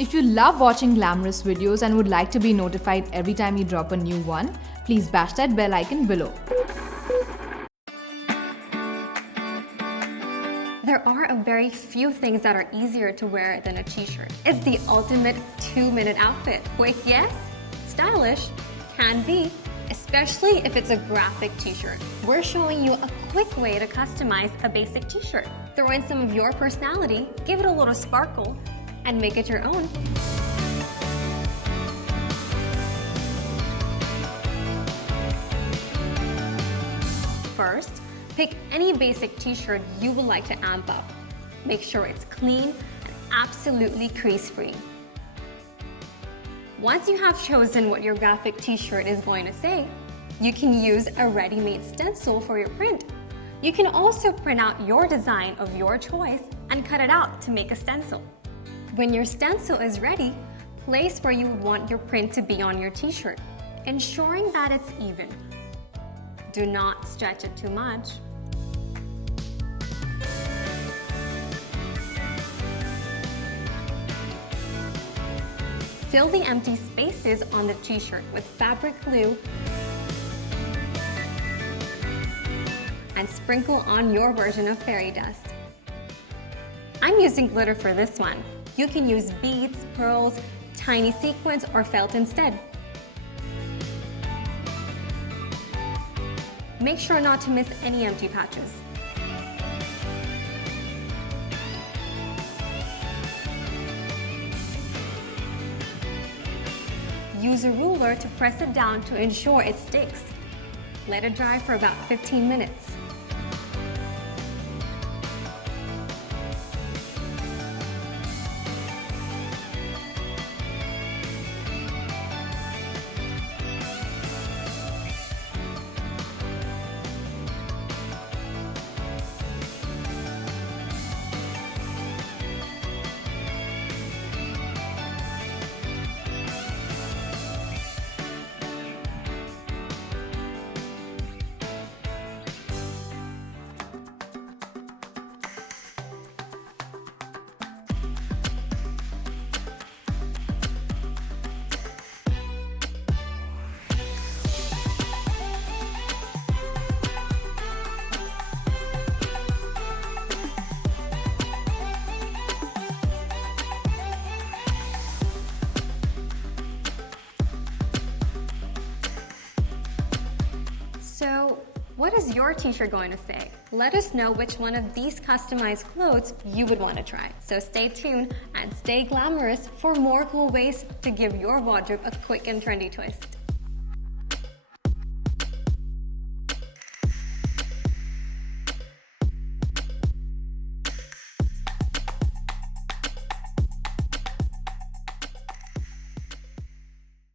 If you love watching glamorous videos and would like to be notified every time we drop a new one, please bash that bell icon below. There are a very few things that are easier to wear than a t-shirt. It's the ultimate 2-minute outfit. Quick, yes? Stylish? Can be. Especially if it's a graphic t-shirt. We're showing you a quick way to customize a basic t-shirt. Throw in some of your personality, give it a little sparkle, and make it your own. First, pick any basic t-shirt you would like to amp up. Make sure it's clean and absolutely crease-free. Once you have chosen what your graphic t-shirt is going to say, you can use a ready-made stencil for your print. You can also print out your design of your choice and cut it out to make a stencil. When your stencil is ready, place where you want your print to be on your t-shirt, ensuring that it's even. Do not stretch it too much. Fill the empty spaces on the t-shirt with fabric glue and sprinkle on your version of fairy dust. I'm using glitter for this one. You can use beads, pearls, tiny sequins, or felt instead. Make sure not to miss any empty patches. Use a ruler to press it down to ensure it sticks. Let it dry for about 15 minutes. So, what is your t-shirt going to say? Let us know which one of these customized clothes you would want to try. So stay tuned and stay glamorous for more cool ways to give your wardrobe a quick and trendy twist.